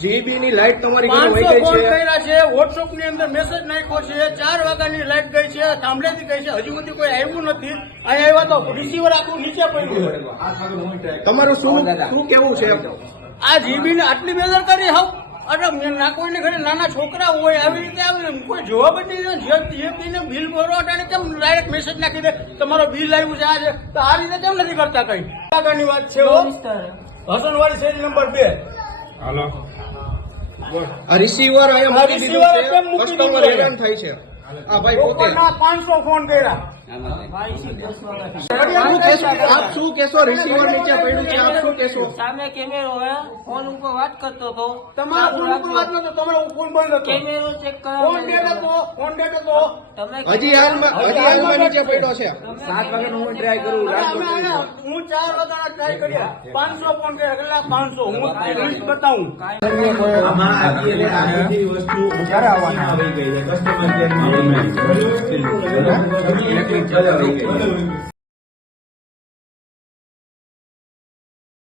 GB ની light તમારી ઘરે 500 વહી ફોન ગઈ છે. કર્યા છે, વોટ્સઅપ ની અંદર મેસેજ નાખ્યો છે, 4 વાગ્યાની લાઈટ ગઈ છે, થાંભલેથી ગઈ છે, હજુ સુધી કોઈ આવ્યું નથી. અહીંયા આવ્યા તો રિસીવર આખું નીચે પડ્યું છે. તમારું શું કેવું છે? આ જીબી ને આટલી બેદરકારી હાવ ના કોઈને ઘરે નાના છોકરા હોય આવી રીતે આવે કોઈ જવાબ જ નહીં. જીએપીને બિલ ભરો અટાણે કેમ ડાયરેક્ટ મેસેજ નાખી દે તમારો બિલ આવ્યું છે આ છે, તો આ રીતે કેમ નથી કરતા કઈ? આગળની વાત છે હસનવાડી શેરી નંબર 2. આ રિસીવર અહીંયા મૂકી દીધું રિસીવર છે, કેમ મૂકી દીધું કસ્ટમર છે? હેરાન થાય છે. આ ભાઈ પોતે ઉપરના 500 ફોન કર્યા. આપ શું કેશો? રિસીવર નીચે પડ્યું છે, આપ શું કેશો? સામે કેમેરો હે, ફોન ઉપર વાત કરતો હતો. તમારો ફોન ઉપર વાત નતો, તમારો ફોન બંધ હતો. કેમેરો ચેક કરો. ફોન ડેડ હતો, ફોન ડેડ હતો. તમે હજી હાલમાં નીચે પડ્યો છે. 7 વાગ્યાનો હું ટ્રાય કરું. હું 4 વાગ્યાના ટ્રાય કર્યા, 500 ફોન કર્યા, કેટલા 500 હું લિસ્ટ બતાવું. ક્યારે આવવાના?